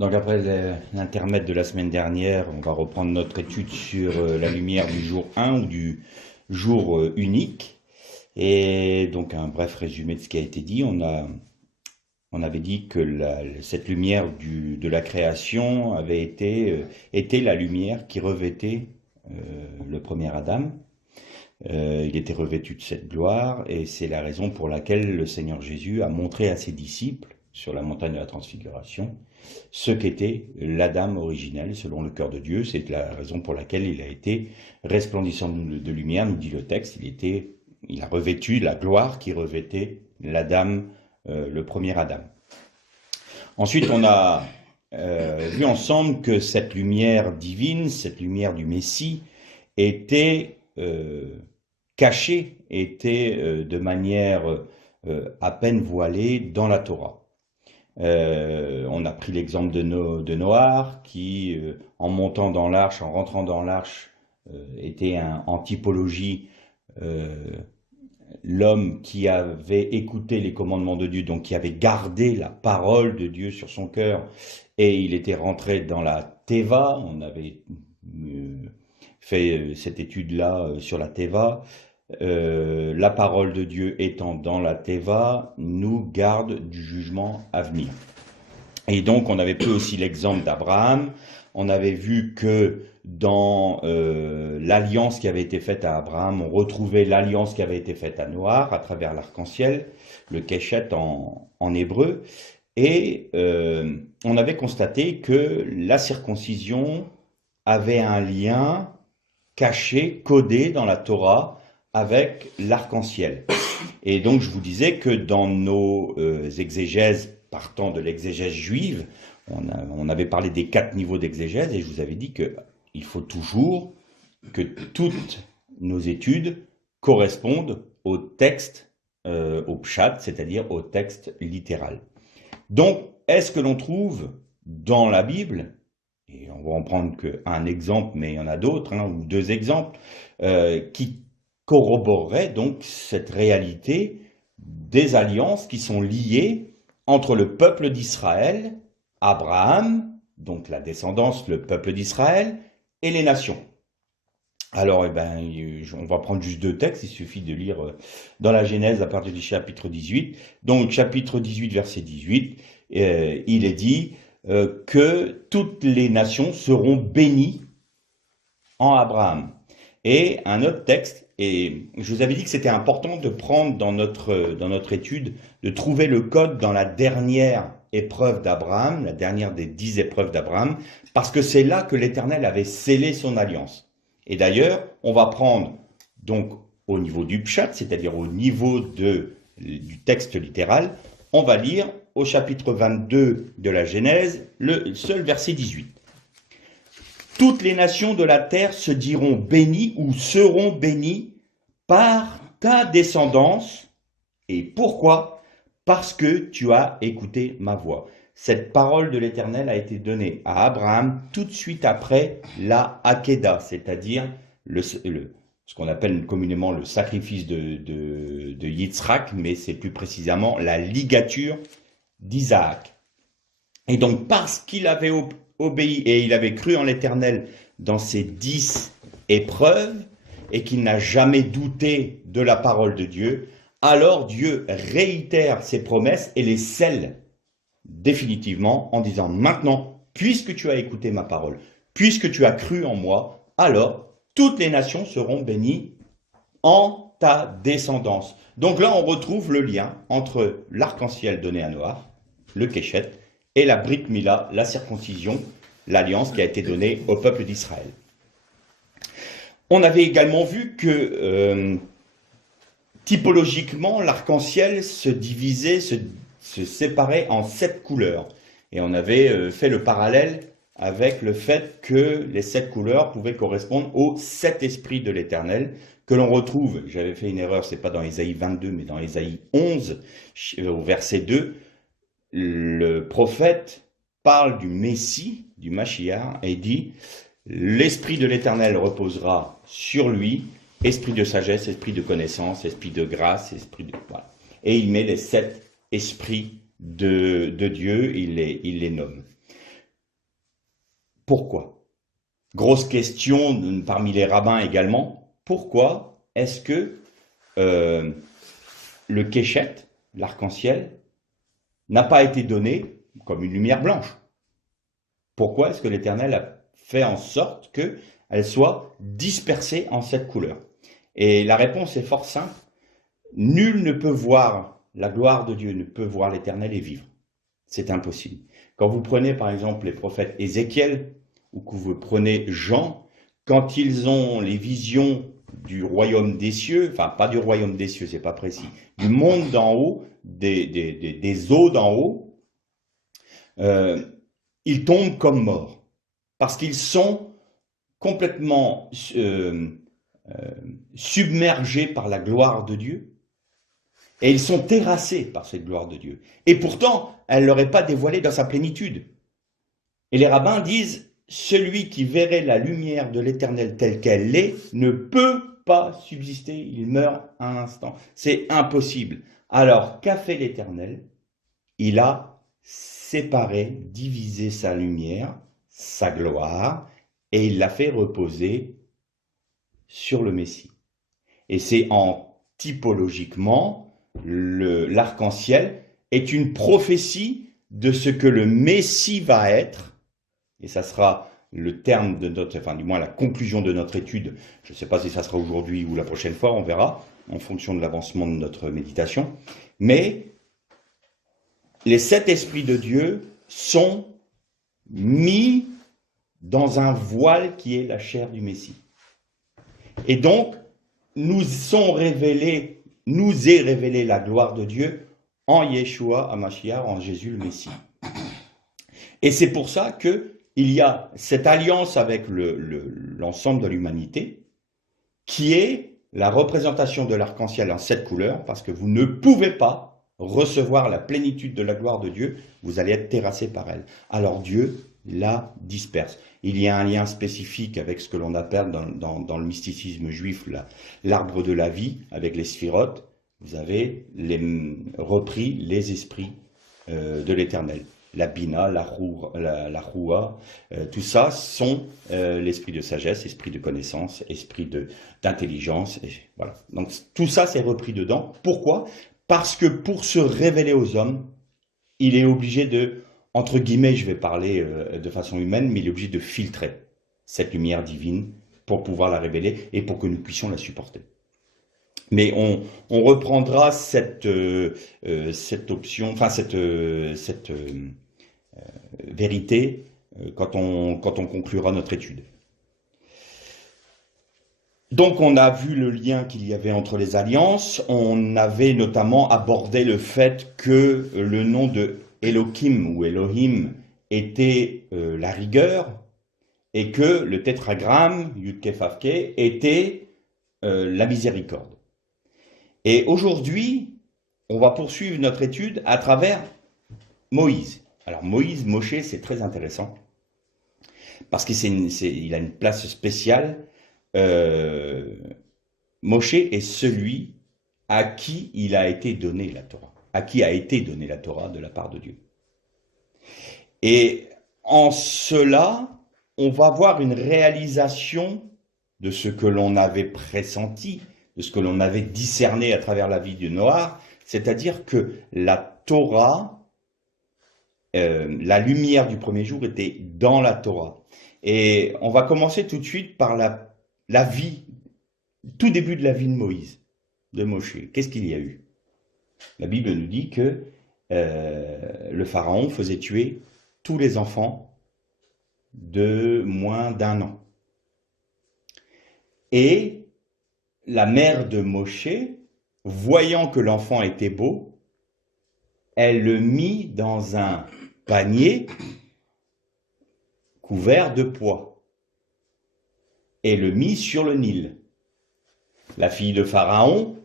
Donc après l'intermède de la semaine dernière, on va reprendre notre étude sur la lumière du jour 1 ou du jour unique. Et donc un bref résumé de ce qui a été dit. On avait dit que cette lumière de la création avait était la lumière qui revêtait le premier Adam. Il était revêtu de cette gloire et c'est la raison pour laquelle le Seigneur Jésus a montré à ses disciples sur la montagne de la transfiguration ce qu'était l'Adam originel selon le cœur de Dieu. C'est la raison pour laquelle il a été resplendissant de lumière, nous dit le texte. Il a revêtu la gloire qui revêtait l'Adam, le premier Adam. Ensuite, on a vu ensemble que cette lumière divine, cette lumière du Messie, était cachée, était de manière à peine voilée dans la Torah. On a pris l'exemple de Noach qui, en montant dans l'arche, en rentrant dans l'arche, était en typologie l'homme qui avait écouté les commandements de Dieu, donc qui avait gardé la parole de Dieu sur son cœur, et il était rentré dans la Teva. On avait fait cette étude-là sur la Teva. La parole de Dieu étant dans la Teva, nous garde du jugement à venir. Et donc, on avait pris aussi l'exemple d'Abraham. On avait vu que dans l'alliance qui avait été faite à Abraham, on retrouvait l'alliance qui avait été faite à Noach à travers l'arc-en-ciel, le keshet en hébreu. Et on avait constaté que la circoncision avait un lien caché, codé dans la Torah, avec l'arc-en-ciel. Et donc je vous disais que dans nos exégèses, partant de l'exégèse juive, on avait parlé des 4 niveaux d'exégèse, et je vous avais dit qu'il faut toujours que toutes nos études correspondent au texte, au pshat, c'est-à-dire au texte littéral. Donc, est-ce que l'on trouve dans la Bible, et on va en prendre qu'un exemple, mais il y en a d'autres, ou 2 exemples, qui corroborerait donc cette réalité des alliances qui sont liées entre le peuple d'Israël, Abraham, donc la descendance, le peuple d'Israël, et les nations. Alors, on va prendre juste 2 textes, il suffit de lire dans la Genèse à partir du chapitre 18. Donc, chapitre 18, verset 18, il est dit que toutes les nations seront bénies en Abraham. Et un autre texte, et je vous avais dit que c'était important de prendre dans notre étude, de trouver le code dans la dernière épreuve d'Abraham, la dernière des 10 épreuves d'Abraham, parce que c'est là que l'Éternel avait scellé son alliance. Et d'ailleurs, on va prendre donc au niveau du pshat, c'est-à-dire au niveau du texte littéral, on va lire au chapitre 22 de la Genèse, le seul verset 18. Toutes les nations de la terre se diront bénies ou seront bénies par ta descendance. Et pourquoi? Parce que tu as écouté ma voix. Cette parole de l'Éternel a été donnée à Abraham tout de suite après la Hakeda, c'est-à-dire ce qu'on appelle communément le sacrifice de Yitzhak, mais c'est plus précisément la ligature d'Isaac. Et donc, parce qu'il avait obéi et il avait cru en l'Éternel dans ces 10 épreuves et qu'il n'a jamais douté de la parole de Dieu, alors Dieu réitère ses promesses et les scelle définitivement en disant: maintenant, puisque tu as écouté ma parole, puisque tu as cru en moi, alors toutes les nations seront bénies en ta descendance. Donc là, on retrouve le lien entre l'arc-en-ciel donné à Noach, le keshet, et la Brit Mila, la circoncision, l'alliance qui a été donnée au peuple d'Israël. On avait également vu que typologiquement, l'arc-en-ciel se divisait, se séparait en 7 couleurs. Et on avait fait le parallèle avec le fait que les 7 couleurs pouvaient correspondre aux 7 esprits de l'Éternel, que l'on retrouve, j'avais fait une erreur, c'est pas dans Ésaïe 22, mais dans Ésaïe 11, au verset 2, le prophète parle du Messie, du Mashiach, et dit: l'esprit de l'Éternel reposera sur lui, esprit de sagesse, esprit de connaissance, esprit de grâce, esprit de... Voilà. Et il met les 7 esprits de Dieu, il les nomme. Pourquoi? Grosse question parmi les rabbins également. Pourquoi est-ce que le Keshet, l'arc-en-ciel, n'a pas été donné comme une lumière blanche? Pourquoi est-ce que l'Éternel a fait en sorte qu'elle soit dispersée en cette couleur? Et la réponse est fort simple. Nul ne peut voir la gloire de Dieu, ne peut voir l'Éternel et vivre. C'est impossible. Quand vous prenez par exemple les prophètes Ézéchiel, ou que vous prenez Jean, quand ils ont les visions du royaume des cieux, enfin pas du royaume des cieux, c'est pas précis, du monde d'en haut, des eaux d'en haut, ils tombent comme morts, parce qu'ils sont complètement submergés par la gloire de Dieu, et ils sont terrassés par cette gloire de Dieu. Et pourtant, elle ne leur est pas dévoilée dans sa plénitude. Et les rabbins disent, celui qui verrait la lumière de l'Éternel telle qu'elle est ne peut pas subsister, il meurt à un instant. C'est impossible. Alors, qu'a fait l'Éternel? Il a séparé, divisé sa lumière, sa gloire, et il l'a fait reposer sur le Messie. Et c'est typologiquement, l'arc-en-ciel est une prophétie de ce que le Messie va être, et ça sera le terme de notre, enfin du moins la conclusion de notre étude. Je ne sais pas si ça sera aujourd'hui ou la prochaine fois, on verra, en fonction de l'avancement de notre méditation. Mais les 7 esprits de Dieu sont mis dans un voile qui est la chair du Messie. Et donc, nous est révélée la gloire de Dieu en Yeshua HaMashiach, en Jésus le Messie. Et c'est pour ça qu'il y a cette alliance avec l'ensemble de l'humanité, qui est la représentation de l'arc-en-ciel en 7 couleurs, parce que vous ne pouvez pas recevoir la plénitude de la gloire de Dieu, vous allez être terrassé par elle. Alors Dieu la disperse. Il y a un lien spécifique avec ce que l'on appelle dans le mysticisme juif l'arbre de la vie, avec les sphirotes. Vous avez repris les esprits de l'Éternel. La Bina, la Roua, tout ça sont l'esprit de sagesse, esprit de connaissance, esprit d'intelligence. Voilà. Donc tout ça c'est repris dedans. Pourquoi? Parce que pour se révéler aux hommes, il est obligé de, entre guillemets, je vais parler de façon humaine, mais il est obligé de filtrer cette lumière divine pour pouvoir la révéler et pour que nous puissions la supporter. Mais on reprendra cette option, enfin cette vérité quand on conclura notre étude. Donc on a vu le lien qu'il y avait entre les alliances, on avait notamment abordé le fait que le nom de Elohim ou Elohim était la rigueur et que le tétragramme Yud-Kef-Vav-Kef était la miséricorde. Et aujourd'hui, on va poursuivre notre étude à travers Moïse. Alors Moïse, Moshe, c'est très intéressant parce qu'il a une place spéciale. Moshe est celui à qui il a été donné la Torah, à qui a été donnée la Torah de la part de Dieu. Et en cela, on va voir une réalisation de ce que l'on avait pressenti, de ce que l'on avait discerné à travers la vie de Noach, c'est-à-dire que la Torah, la lumière du premier jour était dans la Torah. Et on va commencer tout de suite par la vie, tout début de la vie de Moïse, de Moshe. Qu'est-ce qu'il y a eu? La Bible nous dit que le Pharaon faisait tuer tous les enfants de moins d'1 an. Et la mère de Moshe, voyant que l'enfant était beau, elle le mit dans un panier couvert de pois et le mit sur le Nil. La fille de Pharaon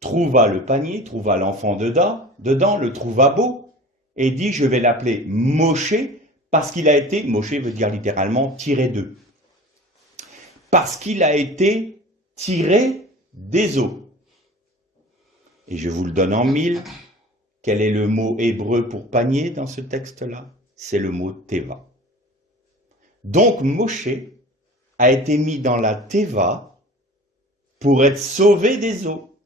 trouva le panier, trouva l'enfant dedans, le trouva beau et dit: je vais l'appeler Moshe parce qu'il a été, Moshe veut dire littéralement tiré d'eux, parce qu'il a été tiré des eaux. Et je vous le donne en 1000. Quel est le mot hébreu pour panier dans ce texte-là? C'est le mot teva. Donc Moshe a été mis dans la Teva pour être sauvé des eaux.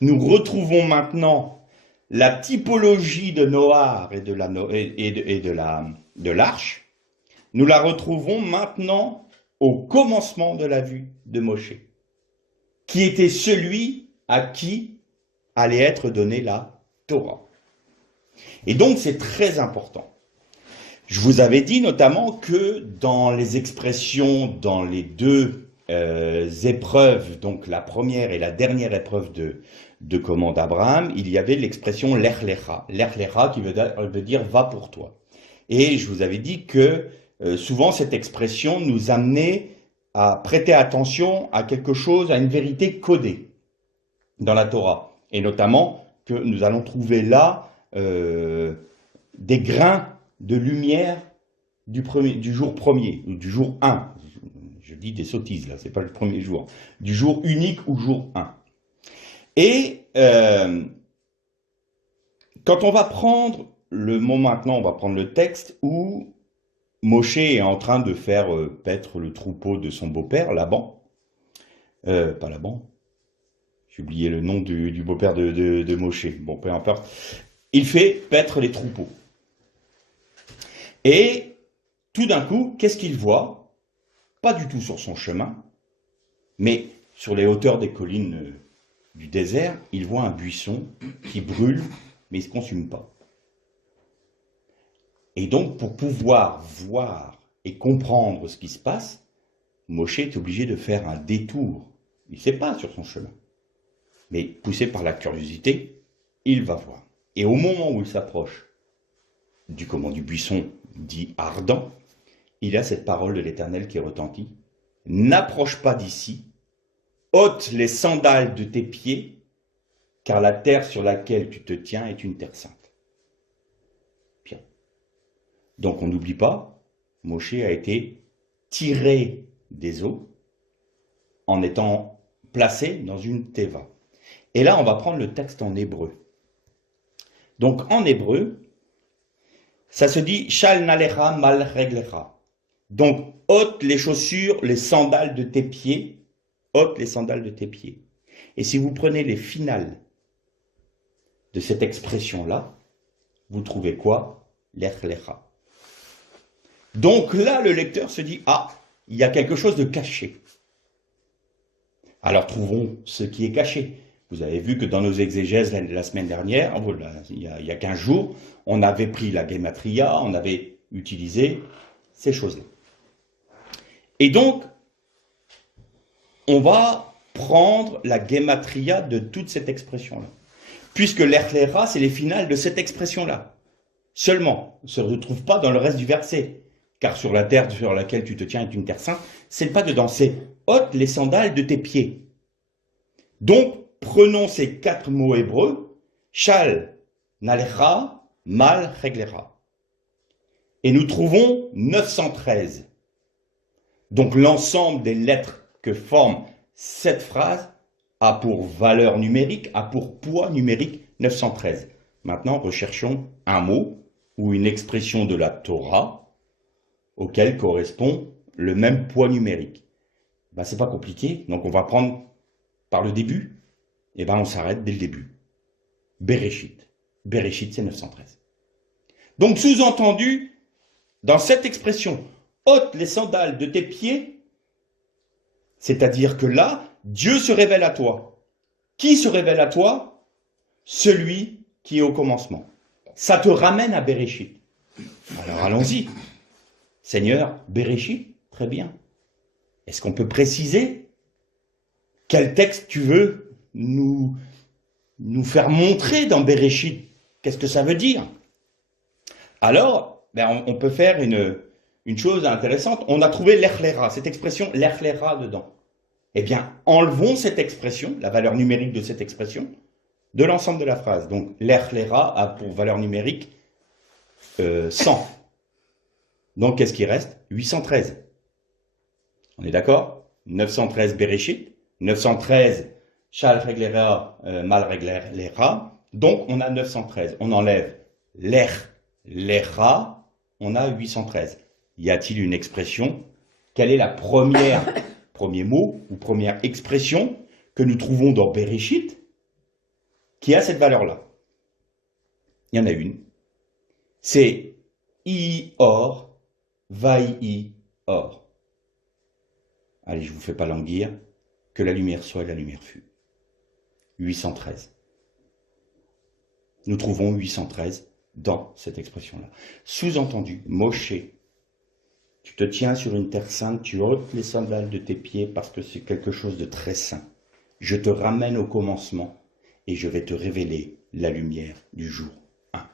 Nous retrouvons maintenant la typologie de Noach et de l'arche. Nous la retrouvons maintenant au commencement de la vue de Moshe, qui était celui à qui allait être donnée la Torah. Et donc c'est très important. Je vous avais dit notamment que dans les expressions, dans les deux épreuves, donc la première et la dernière épreuve de commande d'Abraham, il y avait l'expression Lech Lecha. Lech Lecha qui veut dire va pour toi. Et je vous avais dit que souvent cette expression nous amenait à prêter attention à quelque chose, à une vérité codée dans la Torah. Et notamment que nous allons trouver là des grains de lumière du jour premier, ou du jour 1. Je dis des sottises là, c'est pas le premier jour. Du jour unique ou jour 1. Et quand on va prendre le mot maintenant, on va prendre le texte où Moshe est en train de faire paître le troupeau de son beau-père, Laban. Pas Laban. J'ai oublié le nom du beau-père de Moshe. Bon, peu importe. Il fait paître les troupeaux. Et tout d'un coup, qu'est-ce qu'il voit? Pas du tout sur son chemin, mais sur les hauteurs des collines du désert, il voit un buisson qui brûle, mais il ne se consume pas. Et donc, pour pouvoir voir et comprendre ce qui se passe, Moshe est obligé de faire un détour. Il ne sait pas sur son chemin. Mais poussé par la curiosité, il va voir. Et au moment où il s'approche du buisson dit ardent, il a cette parole de l'Éternel qui retentit. N'approche pas d'ici, ôte les sandales de tes pieds, car la terre sur laquelle tu te tiens est une terre sainte. Bien. Donc on n'oublie pas, Moshe a été tiré des eaux en étant placé dans une teva. Et là, on va prendre le texte en hébreu. Donc en hébreu, ça se dit Shal nalecha mal reglecha. Donc ôte les chaussures, les sandales de tes pieds, ôte les sandales de tes pieds. Et si vous prenez les finales de cette expression-là, vous trouvez quoi? Lech lecha. Donc là, le lecteur se dit, ah, il y a quelque chose de caché. Alors trouvons ce qui est caché. Vous avez vu que dans nos exégèses la semaine dernière, il y a 15 jours, on avait pris la gematria, on avait utilisé ces choses-là. Et donc, on va prendre la gematria de toute cette expression-là. Puisque Lech Lecha, c'est les finales de cette expression-là. Seulement, on ne se retrouve pas dans le reste du verset. Car sur la terre sur laquelle tu te tiens est une terre sainte, c'est pas dedans, c'est ôte les sandales de tes pieds. Donc, prenons ces 4 mots hébreux, Shal, Nalecha, Mal, Reglecha. Et nous trouvons 913. Donc l'ensemble des lettres que forme cette phrase a pour valeur numérique, a pour poids numérique 913. Maintenant, recherchons un mot ou une expression de la Torah auquel correspond le même poids numérique. Ben, c'est pas compliqué, donc on va prendre par le début, et ben on s'arrête dès le début. Bereshit. Bereshit, c'est 913. Donc, sous-entendu, dans cette expression, ôte les sandales de tes pieds, c'est-à-dire que là, Dieu se révèle à toi. Qui se révèle à toi? Celui qui est au commencement. Ça te ramène à Bereshit. Alors allons-y. Seigneur, Bereshit, très bien. Est-ce qu'on peut préciser quel texte tu veux nous faire montrer dans Bereshit? Qu'est-ce que ça veut dire? Alors, on peut faire une chose intéressante. On a trouvé Lech Lecha, cette expression Lech Lecha dedans. Eh bien, enlevons cette expression, la valeur numérique de cette expression, de l'ensemble de la phrase. Donc, Lech Lecha a pour valeur numérique 100. Donc, qu'est-ce qui reste? 813. On est d'accord? 913 Bereshit, 913 Shal Reglecha, Mal Reglecha. Donc, on a 913. On enlève Lech Lecha, on a 813. Y a-t-il une expression? Quelle est premier mot ou première expression que nous trouvons dans Bereshit qui a cette valeur-là? Il y en a une. C'est I-or, vai-i-or. Allez, je ne vous fais pas languir. Que la lumière soit et la lumière fut. 813. Nous trouvons 813 dans cette expression-là. Sous-entendu, Moshe, tu te tiens sur une terre sainte, tu ôtes les sandales de tes pieds parce que c'est quelque chose de très saint. Je te ramène au commencement et je vais te révéler la lumière du jour 1.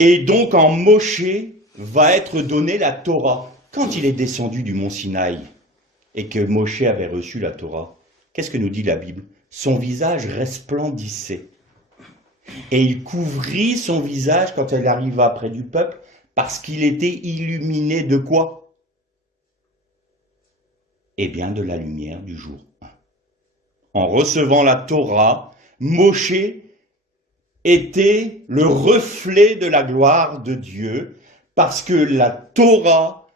Et donc en Moshe va être donnée la Torah. Quand il est descendu du mont Sinaï et que Moshe avait reçu la Torah, qu'est-ce que nous dit la Bible? Son visage resplendissait. Et il couvrit son visage quand elle arriva près du peuple parce qu'il était illuminé de quoi? Eh bien, de la lumière du jour 1. En recevant la Torah, Moshe était le reflet de la gloire de Dieu parce que la Torah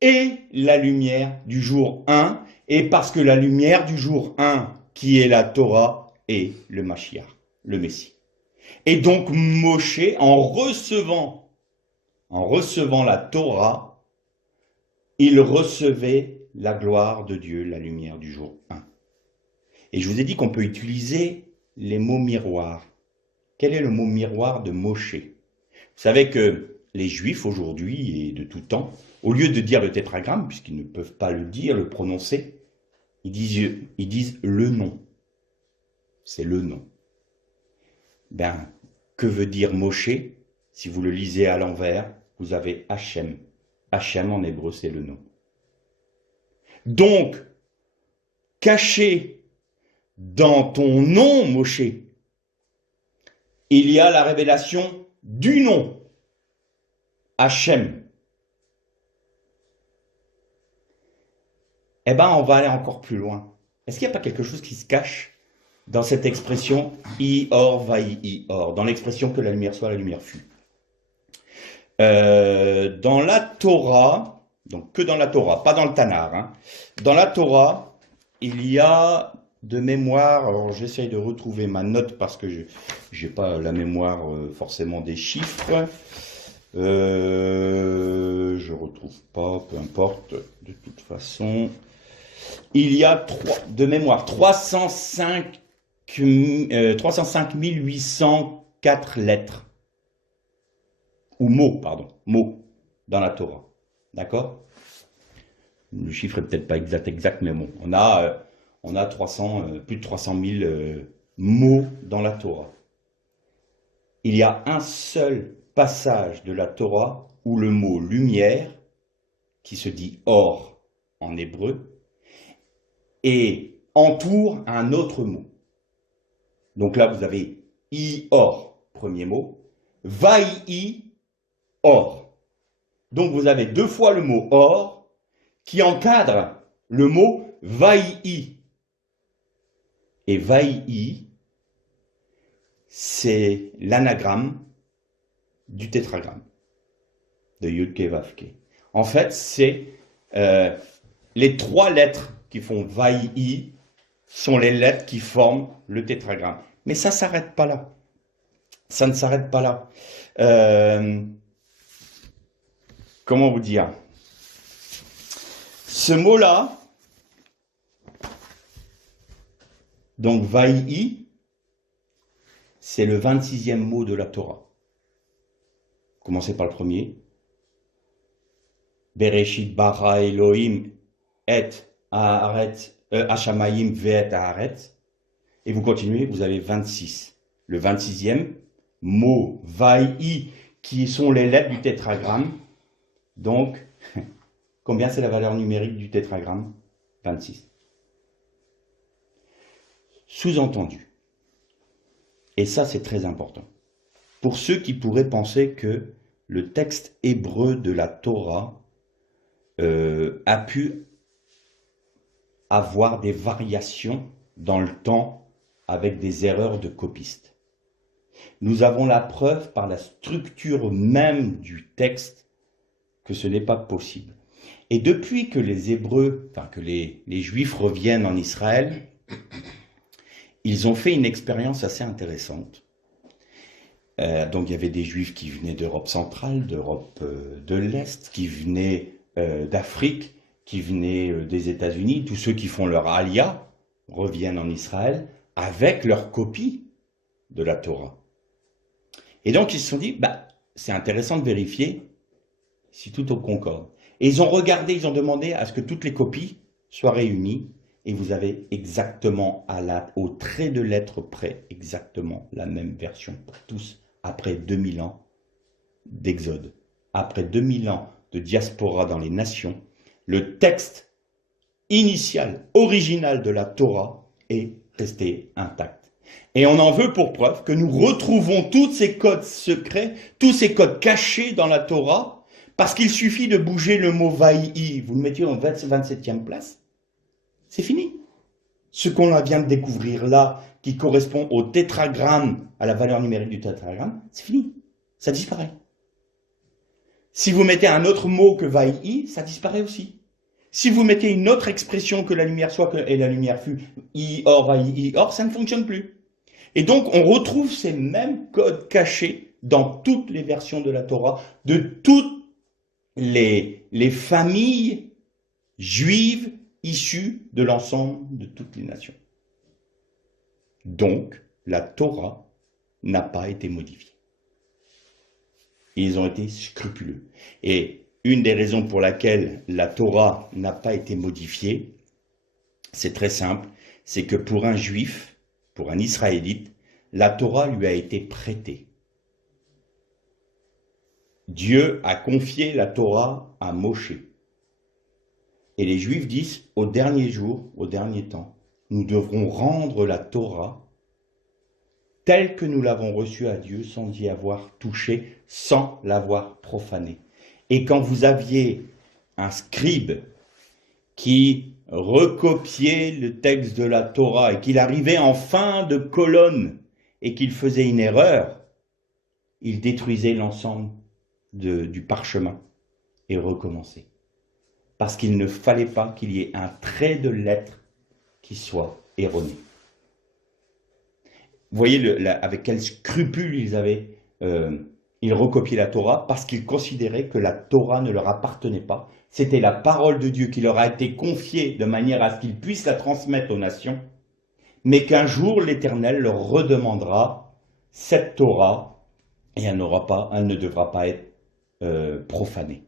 est la lumière du jour 1 et parce que la lumière du jour 1, qui est la Torah, est le Mashiach, le Messie. Et donc Moshe, en recevant la Torah, il recevait la gloire de Dieu, la lumière du jour 1. Et je vous ai dit qu'on peut utiliser les mots miroirs. Quel est le mot miroir de Moshe? Vous savez que les Juifs aujourd'hui et de tout temps, au lieu de dire le tétragramme, puisqu'ils ne peuvent pas le dire, le prononcer, ils disent le nom. C'est le nom. Ben, que veut dire Moshe? Si vous le lisez à l'envers, vous avez Hachem. Hachem en hébreu, c'est le nom. Donc, caché dans ton nom, Moshe, il y a la révélation du nom, Hachem. Eh bien, on va aller encore plus loin. Est-ce qu'il n'y a pas quelque chose qui se cache dans cette expression « I-or, vai-i-or », dans l'expression « que la lumière soit, la lumière fut ». Dans la Torah, donc que dans la Torah, pas dans le Tanar, hein, dans la Torah, il y a de mémoire, alors j'essaye de retrouver ma note parce que je n'ai pas la mémoire forcément des chiffres, je retrouve pas, peu importe, de toute façon, il y a de mémoire 305 804 lettres, ou mots, pardon, mots dans la Torah, d'accord? Le chiffre est peut-être pas exact, mais bon, on a plus de 300 000 mots dans la Torah. Il y a un seul passage de la Torah où le mot lumière, qui se dit or en hébreu, et entoure un autre mot. Donc là, vous avez i-or, premier mot, vai-i, or. Donc vous avez deux fois le mot or qui encadre le mot vai-i. Et vai-i, c'est l'anagramme du tétragramme de Yud-Ke-Vav-Ke. En fait, c'est les trois lettres qui font vai-i sont les lettres qui forment le tétragramme. Mais ça ne s'arrête pas là. Ça ne s'arrête pas là. Comment vous dire? Ce mot-là, donc vai-i, c'est le 26e mot de la Torah. Commencez par le premier. Bereshit bara Elohim et Hashamayim ve'et haaretz. Et vous continuez, vous avez 26. Le 26e mot, vai-i, qui sont les lettres du tétragramme. Donc, combien c'est la valeur numérique du tétragramme? 26. Sous-entendu, et ça c'est très important, pour ceux qui pourraient penser que le texte hébreu de la Torah a pu avoir des variations dans le temps avec des erreurs de copistes. Nous avons la preuve par la structure même du texte que ce n'est pas possible. Et depuis que les Hébreux, enfin que les Juifs reviennent en Israël, ils ont fait une expérience assez intéressante. Donc il y avait des Juifs qui venaient d'Europe centrale, d'Europe de l'Est, qui venaient d'Afrique, qui venaient des États-Unis. Tous ceux qui font leur alia reviennent en Israël avec leur copie de la Torah. Et donc ils se sont dit, bah, c'est intéressant de vérifier si tout concorde. Et ils ont regardé, ils ont demandé à ce que toutes les copies soient réunies, et vous avez exactement au trait de lettre près, exactement la même version pour tous, après 2000 ans d'exode, après 2000 ans de diaspora dans les nations, le texte initial, original de la Torah est resté intact. Et on en veut pour preuve que nous retrouvons tous ces codes secrets, tous ces codes cachés dans la Torah, parce qu'il suffit de bouger le mot Vaï, vous le mettiez en 27e place, c'est fini. Ce qu'on vient de découvrir là, qui correspond au tétragramme, à la valeur numérique du tétragramme, c'est fini, ça disparaît. Si vous mettez un autre mot que Vaï, ça disparaît aussi. Si vous mettez une autre expression que la lumière soit et la lumière fut, I, or, Vaï, or, ça ne fonctionne plus. Et donc, on retrouve ces mêmes codes cachés dans toutes les versions de la Torah, de toutes les familles juives issues de l'ensemble de toutes les nations. Donc, la Torah n'a pas été modifiée. Ils ont été scrupuleux. Et une des raisons pour laquelle la Torah n'a pas été modifiée, c'est très simple, c'est que pour un juif, pour un israélite, la Torah lui a été prêtée. Dieu a confié la Torah à Moshe. Et les Juifs disent, au dernier jour, au dernier temps, nous devrons rendre la Torah telle que nous l'avons reçue à Dieu sans y avoir touché, sans l'avoir profanée. Et quand vous aviez un scribe qui recopiait le texte de la Torah et qu'il arrivait en fin de colonne et qu'il faisait une erreur, il détruisait l'ensemble du parchemin et recommençait. Parce qu'il ne fallait pas qu'il y ait un trait de lettre qui soit erroné. Vous voyez avec quel scrupule ils recopiaient la Torah, parce qu'ils considéraient que la Torah ne leur appartenait pas. C'était la parole de Dieu qui leur a été confiée de manière à ce qu'ils puissent la transmettre aux nations, mais qu'un jour l'Éternel leur redemandera cette Torah, et elle ne devra pas être profanée.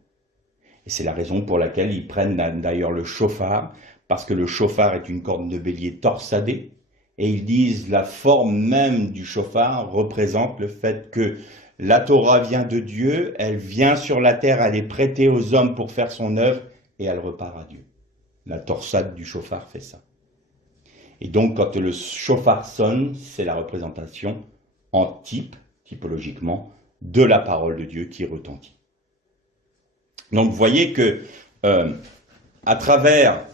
Et c'est la raison pour laquelle ils prennent d'ailleurs le shofar, parce que le shofar est une corne de bélier torsadée, et ils disent la forme même du shofar représente le fait que la Torah vient de Dieu, elle vient sur la terre, elle est prêtée aux hommes pour faire son œuvre, et elle repart à Dieu. La torsade du shofar fait ça. Et donc quand le shofar sonne, c'est la représentation en typologiquement, de la parole de Dieu qui retentit. Donc vous voyez que à travers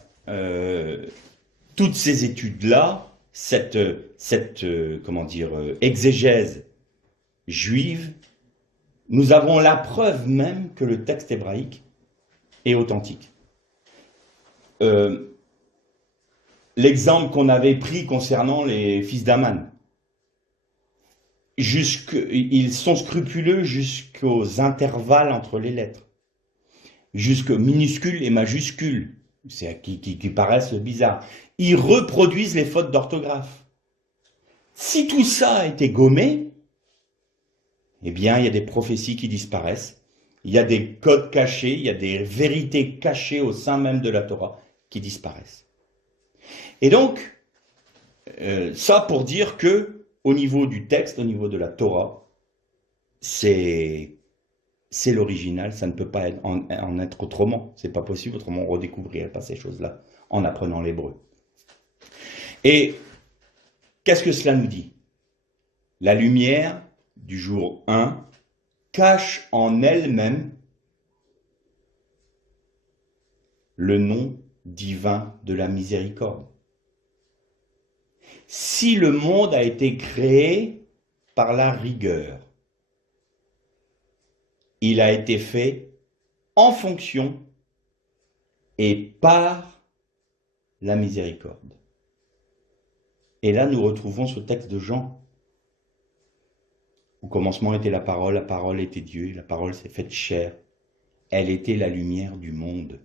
toutes ces études-là, cette exégèse juive, nous avons la preuve même que le texte hébraïque est authentique. L'exemple qu'on avait pris concernant les fils d'Aman, ils sont scrupuleux jusqu'aux intervalles entre les lettres, jusqu'aux minuscules et majuscules, qui paraissent bizarres. Ils reproduisent les fautes d'orthographe. Si tout ça a été gommé, eh bien, il y a des prophéties qui disparaissent, il y a des codes cachés, il y a des vérités cachées au sein même de la Torah qui disparaissent. Et donc, ça pour dire que, au niveau du texte, au niveau de la Torah, c'est l'original, ça ne peut pas en être autrement. C'est pas possible, autrement on ne redécouvrirait pas ces choses-là en apprenant l'hébreu. Et qu'est-ce que cela nous dit? La lumière du jour 1 cache en elle-même le nom divin de la miséricorde. Si le monde a été créé par la rigueur, il a été fait en fonction et par la miséricorde. Et là, nous retrouvons ce texte de Jean. Au commencement était la parole était Dieu, et la parole s'est faite chair. Elle était la lumière du monde.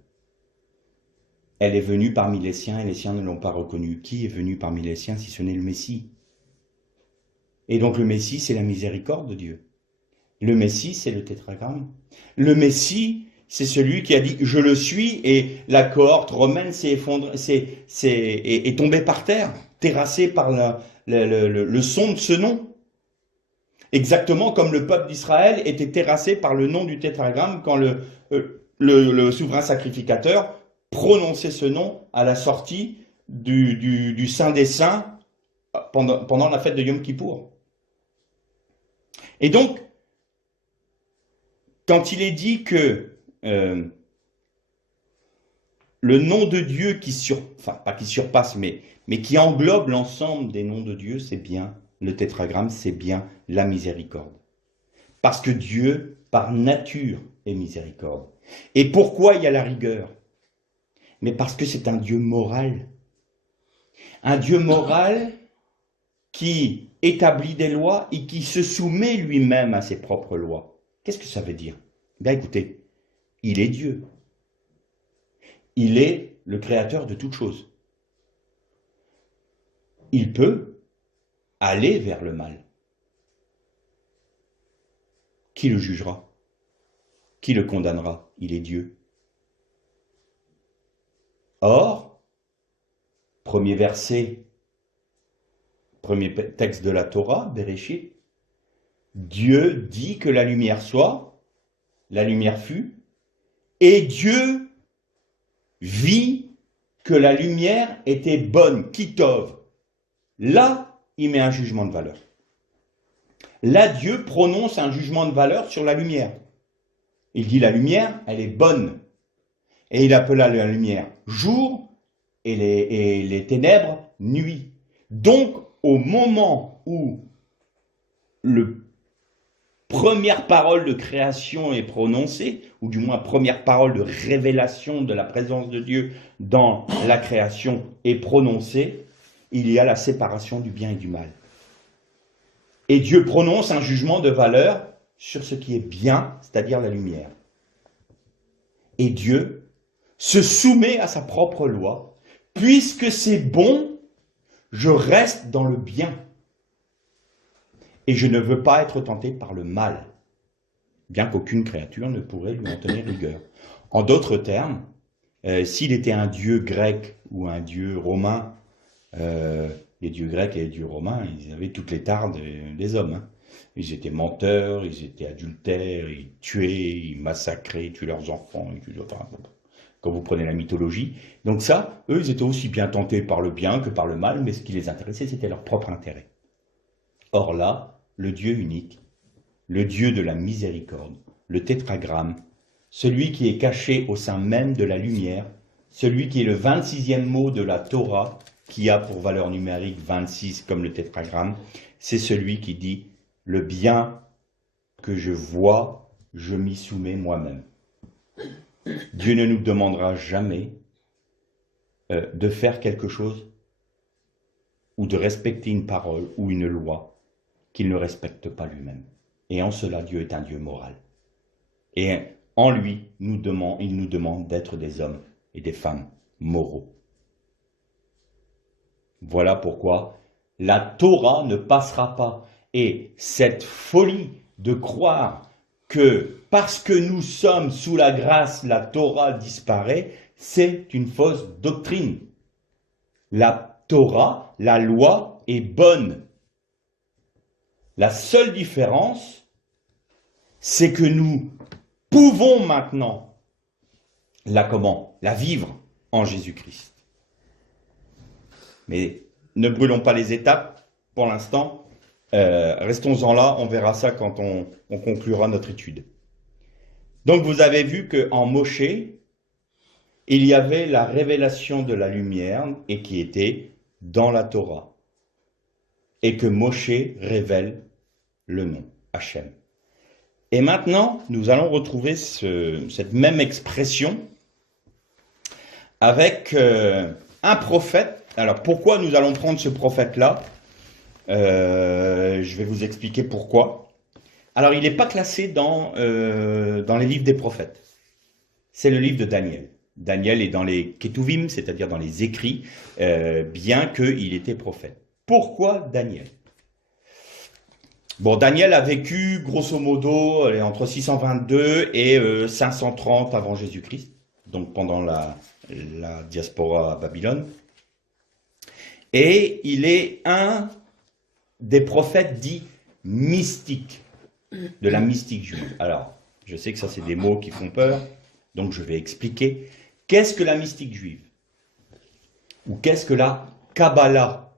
Elle est venue parmi les siens et les siens ne l'ont pas reconnue. Qui est venu parmi les siens si ce n'est le Messie? Et donc le Messie, c'est la miséricorde de Dieu. Le Messie, c'est le tétragramme. Le Messie, c'est celui qui a dit « je le suis » et la cohorte romaine est tombée par terre, terrassée par le son de ce nom. Exactement comme le peuple d'Israël était terrassé par le nom du tétragramme quand le souverain sacrificateur prononçait ce nom à la sortie du Saint des Saints pendant la fête de Yom Kippour. Et donc, quand il est dit que le nom de Dieu pas qui surpasse, mais qui englobe l'ensemble des noms de Dieu, c'est bien le tétragramme, c'est bien la miséricorde. Parce que Dieu, par nature, est miséricorde. Et pourquoi il y a la rigueur? Mais parce que c'est un Dieu moral. Un Dieu moral qui établit des lois et qui se soumet lui-même à ses propres lois. Qu'est-ce que ça veut dire? Bien écoutez, il est Dieu. Il est le créateur de toutes choses. Il peut aller vers le mal. Qui le jugera? Qui le condamnera? Il est Dieu. Or, premier verset, premier texte de la Torah, Bereshit, Dieu dit que la lumière soit, la lumière fut, et Dieu vit que la lumière était bonne, kitov. Là, il met un jugement de valeur. Là, Dieu prononce un jugement de valeur sur la lumière. Il dit la lumière, elle est bonne. Et il appela la lumière jour et les ténèbres nuit. Donc, au moment où la première parole de création est prononcée, ou du moins première parole de révélation de la présence de Dieu dans la création est prononcée, il y a la séparation du bien et du mal. Et Dieu prononce un jugement de valeur sur ce qui est bien, c'est-à-dire la lumière. Et Dieu se soumet à sa propre loi. Puisque c'est bon, je reste dans le bien. Et je ne veux pas être tenté par le mal, bien qu'aucune créature ne pourrait lui en tenir rigueur. En d'autres termes, s'il était un dieu grec ou un dieu romain, les dieux grecs et les dieux romains, ils avaient toutes les tares des hommes. Hein. Ils étaient menteurs, ils étaient adultères, ils tuaient, ils massacraient, ils tuaient leurs enfants. Quand vous prenez la mythologie. Donc ça, eux, ils étaient aussi bien tentés par le bien que par le mal, mais ce qui les intéressait, c'était leur propre intérêt. Or là, le Dieu unique, le Dieu de la miséricorde, le tétragramme, celui qui est caché au sein même de la lumière, celui qui est le 26e mot de la Torah, qui a pour valeur numérique 26 comme le tétragramme, c'est celui qui dit « le bien que je vois, je m'y soumets moi-même ». Dieu ne nous demandera jamais de faire quelque chose ou de respecter une parole ou une loi qu'il ne respecte pas lui-même. Et en cela, Dieu est un Dieu moral. Et en lui, il nous demande d'être des hommes et des femmes moraux. Voilà pourquoi la Torah ne passera pas. Et cette folie de croire que parce que nous sommes sous la grâce, la Torah disparaît, c'est une fausse doctrine. La Torah, la loi, est bonne. La seule différence, c'est que nous pouvons maintenant la vivre en Jésus-Christ. Mais ne brûlons pas les étapes pour l'instant. Restons-en là, on verra ça quand on conclura notre étude. Donc vous avez vu qu'en Moshé, il y avait la révélation de la lumière et qui était dans la Torah. Et que Moshé révèle le nom, Hachem. Et maintenant, nous allons retrouver cette même expression avec un prophète. Alors, pourquoi nous allons prendre ce prophète-là? Je vais vous expliquer pourquoi. Alors, il n'est pas classé dans les livres des prophètes. C'est le livre de Daniel. Daniel est dans les Ketuvim, c'est-à-dire dans les écrits, bien qu'il était prophète. Pourquoi Daniel? Bon, Daniel a vécu, grosso modo, entre 622 et 530 avant Jésus-Christ, donc pendant la diaspora à Babylone. Et il est un des prophètes dits mystiques, de la mystique juive. Alors, je sais que ça, c'est des mots qui font peur, donc je vais expliquer. Qu'est-ce que la mystique juive? Ou qu'est-ce que la Kabbalah?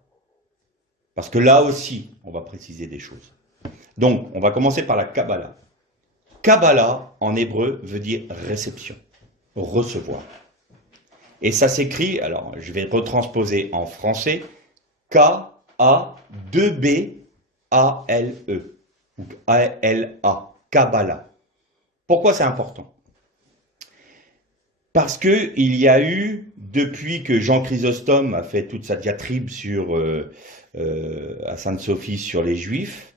Parce que là aussi, on va préciser des choses. Donc, on va commencer par la Kabbalah. Kabbalah, en hébreu, veut dire réception, recevoir. Et ça s'écrit, alors je vais retransposer en français, K-A-2-B-A-L-E, ou A-L-A, Kabbalah. Pourquoi c'est important? Parce qu'il y a eu, depuis que Jean Chrysostome a fait toute sa diatribe à Sainte-Sophie sur les Juifs,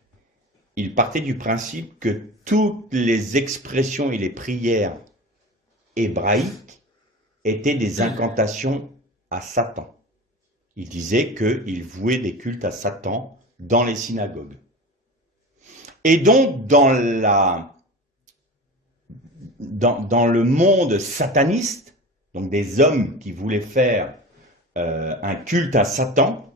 il partait du principe que toutes les expressions et les prières hébraïques étaient des incantations à Satan. Il disait qu'il vouait des cultes à Satan dans les synagogues. Et donc, dans le monde sataniste, donc des hommes qui voulaient faire un culte à Satan,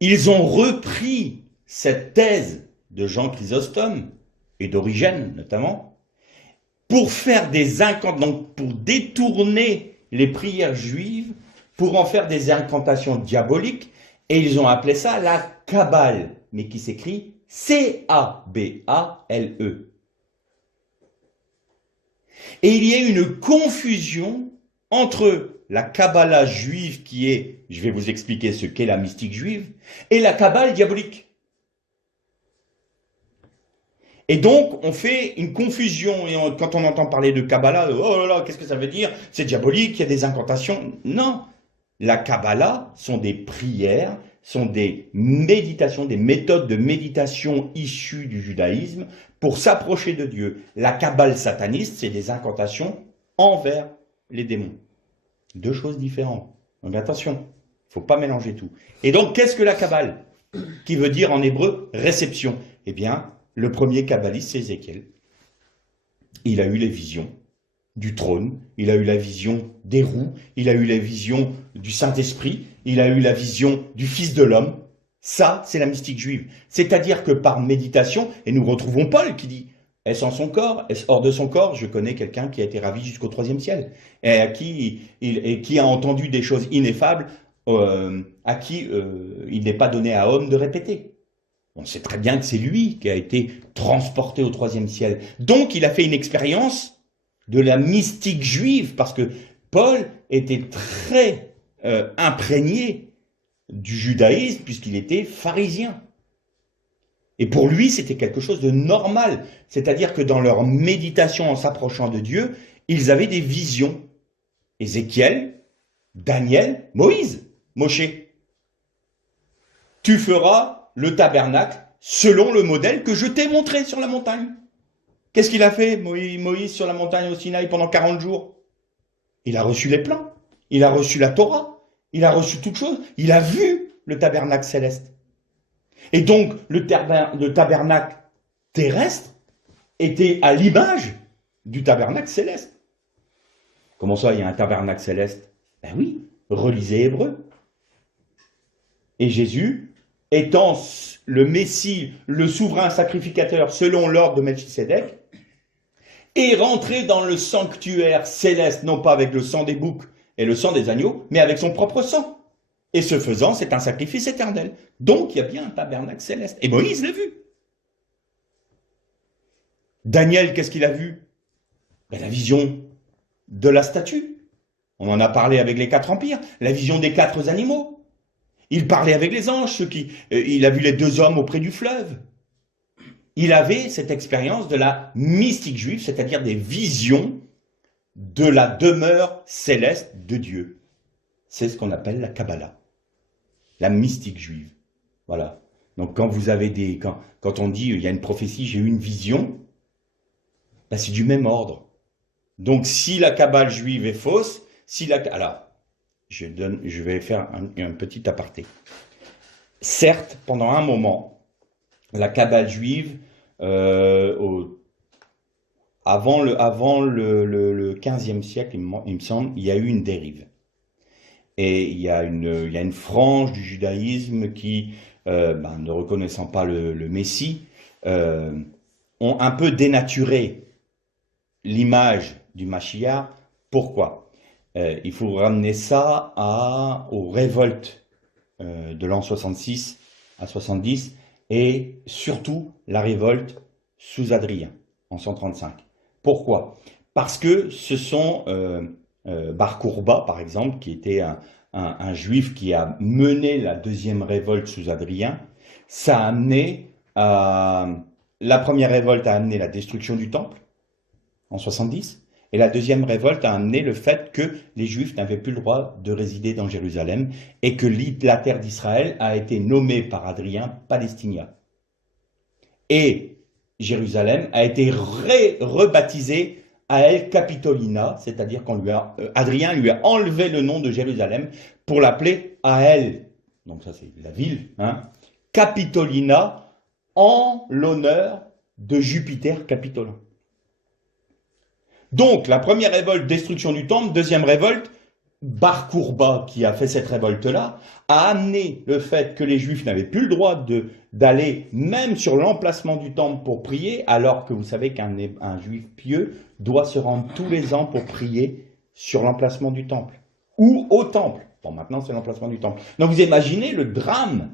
ils ont repris cette thèse de Jean Chrysostome et d'Origène notamment, pour faire des incantations, donc pour détourner les prières juives, pour en faire des incantations diaboliques, et ils ont appelé ça la Kabbale, mais qui s'écrit C-A-B-A-L-E. Et il y a une confusion entre la Kabbalah juive qui est, je vais vous expliquer ce qu'est la mystique juive, et la Kabbale diabolique. Et donc, on fait une confusion, et quand on entend parler de Kabbalah, oh là là, qu'est-ce que ça veut dire? C'est diabolique, il y a des incantations. Non, la Kabbalah sont des prières, sont des méditations, des méthodes de méditation issues du judaïsme pour s'approcher de Dieu. La Kabbale sataniste, c'est des incantations envers les démons. Deux choses différentes. Donc attention, il ne faut pas mélanger tout. Et donc, qu'est-ce que la Kabbale? Qui veut dire en hébreu réception. Eh bien, le premier kabbaliste, c'est Ézéchiel. Il a eu les visions du trône, il a eu la vision des roues, il a eu la vision du Saint-Esprit, il a eu la vision du Fils de l'homme. Ça, c'est la mystique juive. C'est-à-dire que par méditation, et nous retrouvons Paul qui dit, est-ce en son corps, est-ce hors de son corps? Je connais quelqu'un qui a été ravi jusqu'au 3e ciel, et qui a entendu des choses ineffables, à qui il n'est pas donné à homme de répéter. On sait très bien que c'est lui qui a été transporté au 3e ciel. Donc, il a fait une expérience de la mystique juive, parce que Paul était très imprégné du judaïsme, puisqu'il était pharisien. Et pour lui, c'était quelque chose de normal. C'est-à-dire que dans leur méditation en s'approchant de Dieu, ils avaient des visions. Ézéchiel, Daniel, Moïse, Moshe. Tu feras le tabernacle selon le modèle que je t'ai montré sur la montagne. Qu'est-ce qu'il a fait, Moïse, sur la montagne au Sinaï pendant 40 jours? Il a reçu les plans, il a reçu la Torah, il a reçu toutes choses, il a vu le tabernacle céleste. Et donc, le tabernacle terrestre était à l'image du tabernacle céleste. Comment ça, il y a un tabernacle céleste? Ben oui, relisez Hébreu. Et Jésus, étant le Messie, le souverain sacrificateur selon l'ordre de Melchisédek, est rentré dans le sanctuaire céleste, non pas avec le sang des boucs et le sang des agneaux, mais avec son propre sang. Et ce faisant, c'est un sacrifice éternel. Donc, il y a bien un tabernacle céleste. Et Moïse l'a vu. Daniel, qu'est-ce qu'il a vu? Ben, la vision de la statue. On en a parlé avec les 4 empires. La vision des 4 animaux. Il parlait avec les anges, il a vu les 2 hommes auprès du fleuve. il avait cette expérience de la mystique juive, c'est-à-dire des visions de la demeure céleste de Dieu. C'est ce qu'on appelle la Kabbalah, la mystique juive. Voilà. Donc quand vous avez quand on dit il y a une prophétie, j'ai eu une vision, ben c'est du même ordre. Donc si la Kabbale juive est fausse, alors je vais faire un petit aparté. Certes, pendant un moment, la Kabbale juive, avant le 15e siècle, il me semble, il y a eu une dérive. Et il y a une frange du judaïsme qui, ne reconnaissant pas le Messie, ont un peu dénaturé l'image du Mashiach. Pourquoi? Il faut ramener ça aux révoltes de l'an 66 à 70 et surtout la révolte sous Adrien en 135. Pourquoi? Parce que ce sont Bar Kourba, par exemple, qui était un juif qui a mené la deuxième révolte sous Adrien. Ça a amené la première révolte a amené la destruction du temple en 70. Et la deuxième révolte a amené le fait que les Juifs n'avaient plus le droit de résider dans Jérusalem et que la terre d'Israël a été nommée par Adrien Palestinia. Et Jérusalem a été rebaptisée Ael Capitolina, c'est-à-dire Adrien lui a enlevé le nom de Jérusalem pour l'appeler Ael, donc ça c'est la ville, Capitolina, en l'honneur de Jupiter Capitolin. Donc, la première révolte, destruction du temple. Deuxième révolte, Bar Kourba, qui a fait cette révolte-là, a amené le fait que les Juifs n'avaient plus le droit d'aller même sur l'emplacement du temple pour prier, alors que vous savez qu'un Juif pieux doit se rendre tous les ans pour prier sur l'emplacement du temple, ou au temple. Bon, maintenant, c'est l'emplacement du temple. Donc, vous imaginez le drame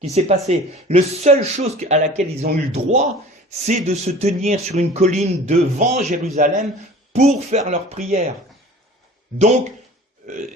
qui s'est passé. La seule chose à laquelle ils ont eu le droit, c'est de se tenir sur une colline devant Jérusalem pour faire leur prière. Donc,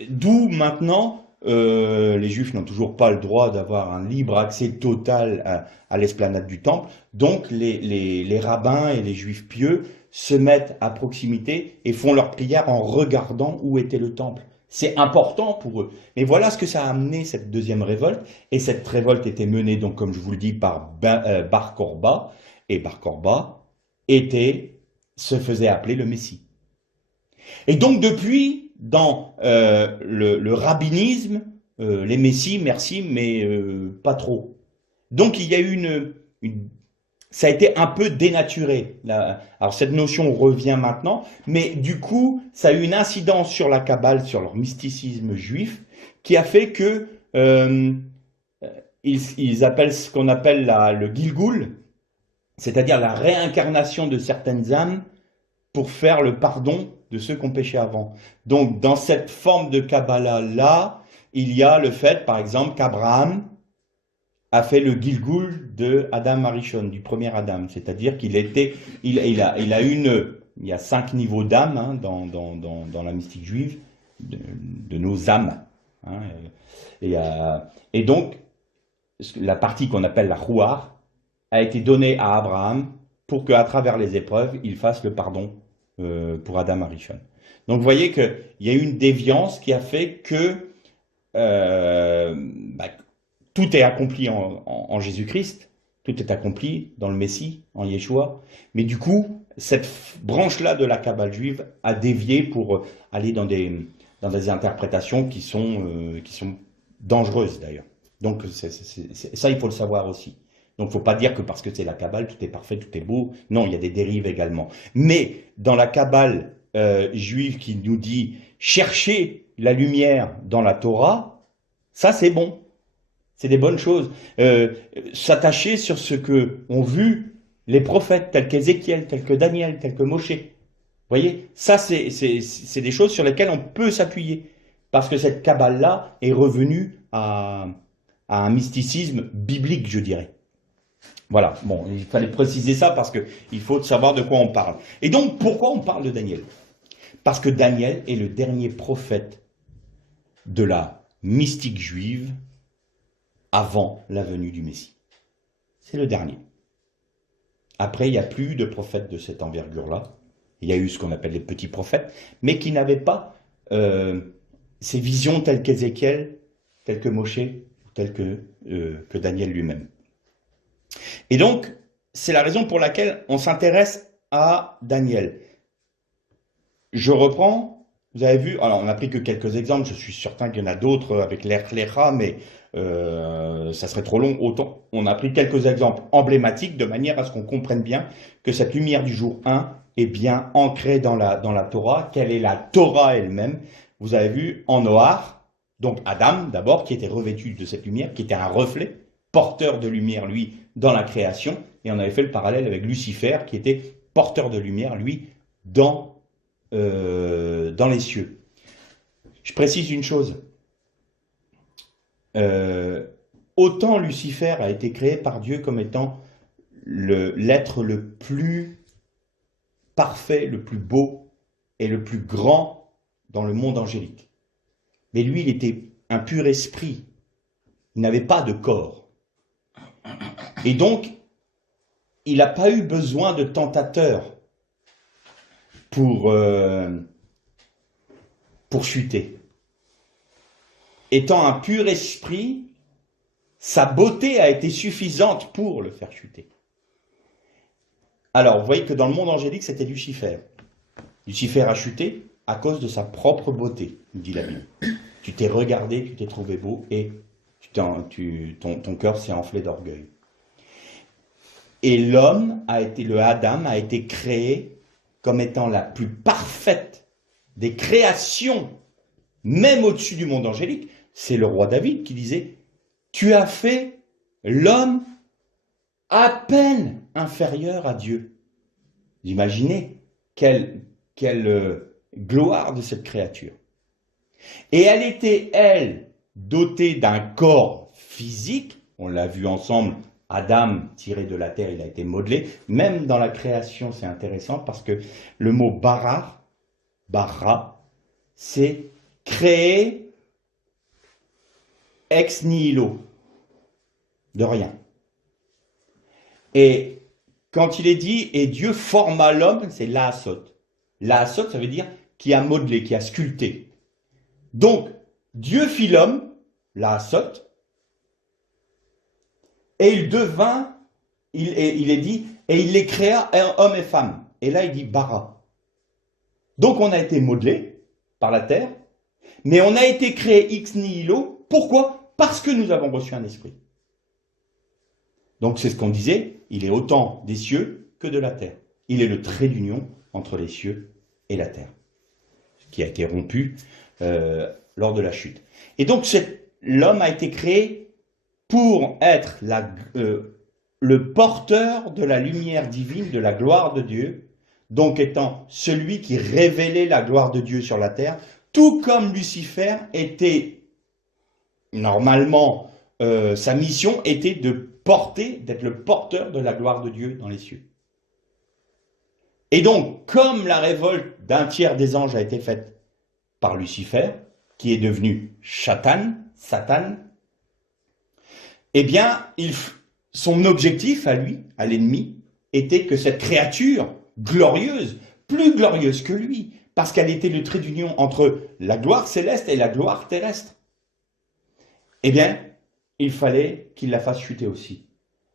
d'où maintenant, les Juifs n'ont toujours pas le droit d'avoir un libre accès total à l'esplanade du temple. Donc, les rabbins et les Juifs pieux se mettent à proximité et font leur prière en regardant où était le temple. C'est important pour eux. Mais voilà ce que ça a amené, cette deuxième révolte. Et cette révolte était menée, donc, comme je vous le dis, par Bar Kourba. Et Bar Kourba se faisait appeler le Messie. Et donc depuis, dans le rabbinisme, les Messies, merci, mais pas trop. Donc il y a eu ça a été un peu dénaturé. Alors cette notion revient maintenant, mais du coup, ça a eu une incidence sur la Kabbale, sur leur mysticisme juif, qui a fait que ils appellent ce qu'on appelle le Gilgul, c'est-à-dire la réincarnation de certaines âmes pour faire le pardon de ceux qui ont péché avant. Donc, dans cette forme de Kabbalah-là, il y a le fait, par exemple, qu'Abraham a fait le Gilgul de Adam Arishon, du premier Adam. C'est-à-dire qu'il il y a 5 niveaux d'âme dans la mystique juive, de nos âmes. Et donc, la partie qu'on appelle la Ruach a été donnée à Abraham pour qu'à travers les épreuves, il fasse le pardon pour Adam Arishon. Donc vous voyez qu'il y a eu une déviance qui a fait que tout est accompli en Jésus-Christ, tout est accompli dans le Messie, en Yeshua, mais du coup, cette branche-là de la Kabbale juive a dévié pour aller dans des interprétations qui sont dangereuses d'ailleurs. Donc ça, il faut le savoir aussi. Donc, il ne faut pas dire que parce que c'est la Kabbale, tout est parfait, tout est beau. Non, il y a des dérives également. Mais dans la Kabbale juive qui nous dit « chercher la lumière dans la Torah », ça c'est bon. C'est des bonnes choses. S'attacher sur ce que ont vu les prophètes, tels qu'Ézéchiel, tels que Daniel, tels que Moshe. Vous voyez, ça c'est des choses sur lesquelles on peut s'appuyer. Parce que cette Kabbale-là est revenue à un mysticisme biblique, je dirais. Voilà, bon, il fallait préciser ça parce qu'il faut savoir de quoi on parle. Et donc, pourquoi on parle de Daniel? Parce que Daniel est le dernier prophète de la mystique juive avant la venue du Messie. C'est le dernier. Après, il n'y a plus eu de prophètes de cette envergure-là. Il y a eu ce qu'on appelle les petits prophètes, mais qui n'avaient pas ces visions telles qu'Ézéchiel, telles que Moshe, telles que Daniel lui-même. Et donc, c'est la raison pour laquelle on s'intéresse à Daniel. Je reprends, vous avez vu, alors on n'a pris que quelques exemples, je suis certain qu'il y en a d'autres avec l'Erklecha, mais ça serait trop long. Autant, on a pris quelques exemples emblématiques de manière à ce qu'on comprenne bien que cette lumière du jour 1 est bien ancrée dans la Torah, quelle est la Torah elle-même. Vous avez vu en Noach, donc Adam d'abord, qui était revêtu de cette lumière, qui était un reflet, porteur de lumière, lui, dans la création, et on avait fait le parallèle avec Lucifer, qui était porteur de lumière, lui, dans les cieux. Je précise une chose. Autant Lucifer a été créé par Dieu comme étant l'être le plus parfait, le plus beau et le plus grand dans le monde angélique. Mais lui, il était un pur esprit. Il n'avait pas de corps. Et donc, il n'a pas eu besoin de tentateurs pour chuter. Étant un pur esprit, sa beauté a été suffisante pour le faire chuter. Alors, vous voyez que dans le monde angélique, c'était Lucifer. Lucifer a chuté à cause de sa propre beauté, nous dit la Bible. Tu t'es regardé, tu t'es trouvé beau et ton cœur s'est enflé d'orgueil. Et le Adam a été créé comme étant la plus parfaite des créations, même au-dessus du monde angélique. C'est le roi David qui disait « Tu as fait l'homme à peine inférieur à Dieu. » Vous imaginez quelle gloire de cette créature. Et elle était, elle, dotée d'un corps physique. On l'a vu ensemble, Adam, tiré de la terre, il a été modelé. Même dans la création, c'est intéressant parce que le mot bara, c'est créer ex nihilo, de rien. Et quand il est dit, et Dieu forma l'homme, c'est l'asot. L'asot, ça veut dire qui a modelé, qui a sculpté. Donc, Dieu fit l'homme, l'asot, et il devint, il est dit, et il les créa homme et femme. Et là, il dit bara. Donc, on a été modelé par la terre, mais on a été créé ex nihilo. Pourquoi? Parce que nous avons reçu un esprit. Donc, c'est ce qu'on disait, il est autant des cieux que de la terre. Il est le trait d'union entre les cieux et la terre, qui a été rompu lors de la chute. Et donc, l'homme a été créé pour être le porteur de la lumière divine, de la gloire de Dieu, donc étant celui qui révélait la gloire de Dieu sur la terre, tout comme Lucifer était, normalement, sa mission était d'être le porteur de la gloire de Dieu dans les cieux. Et donc, comme la révolte d'un tiers des anges a été faite par Lucifer, qui est devenu Satan, eh bien, son objectif à lui, à l'ennemi, était que cette créature glorieuse, plus glorieuse que lui, parce qu'elle était le trait d'union entre la gloire céleste et la gloire terrestre, eh bien, il fallait qu'il la fasse chuter aussi.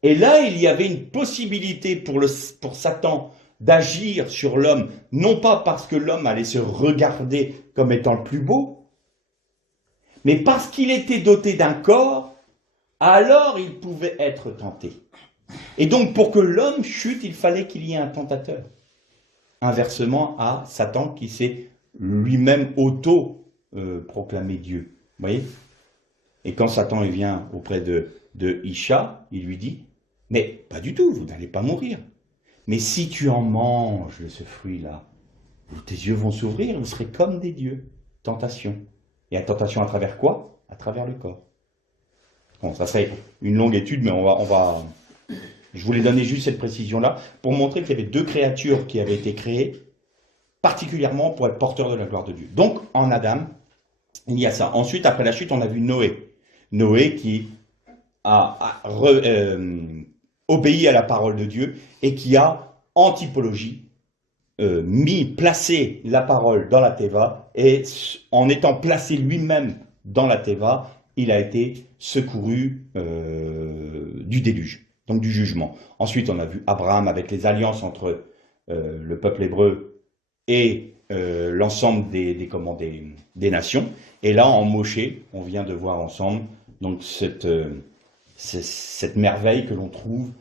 Et là, il y avait une possibilité pour Satan d'agir sur l'homme, non pas parce que l'homme allait se regarder comme étant le plus beau, mais parce qu'il était doté d'un corps, alors il pouvait être tenté. Et donc, pour que l'homme chute, il fallait qu'il y ait un tentateur. Inversement à Satan qui s'est lui-même auto-proclamé Dieu. Vous voyez? Et quand Satan il vient auprès de Isha, il lui dit « Mais pas du tout, vous n'allez pas mourir. Mais si tu en manges de ce fruit-là, tes yeux vont s'ouvrir, vous serez comme des dieux. » Tentation. Et la tentation à travers quoi? À travers le corps. Bon, ça serait une longue étude, mais je voulais donner juste cette précision-là pour montrer qu'il y avait deux créatures qui avaient été créées particulièrement pour être porteurs de la gloire de Dieu. Donc, en Adam, il y a ça. Ensuite, après la chute, on a vu Noé. Noé qui a obéi à la parole de Dieu et qui a, en typologie, placé la parole dans la Teva, et en étant placé lui-même dans la Teva, il a été secouru du déluge, donc du jugement. Ensuite, on a vu Abraham avec les alliances entre le peuple hébreu et l'ensemble des nations. Et là, en Moshé, on vient de voir ensemble donc cette merveille que l'on trouve